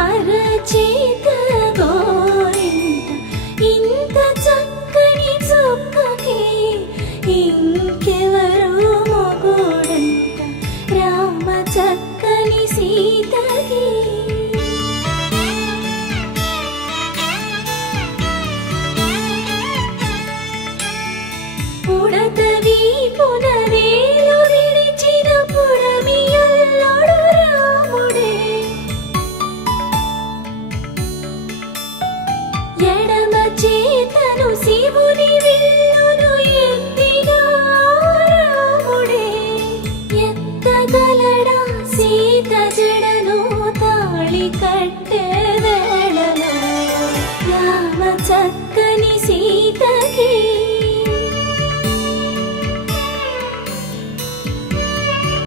అరచేత గోరింట ఇంత చక్కని చుక్కకి ఇంకెవరు మొగుడంట రామ చక్కని సీతకి. పుడత వీపున వేలు విడిచిన పుడమియల్లుడు రాముడే, ఎడమ చేతను శివుని విల్లును ఎత్తిన రాముడే, ఎత్తగలడా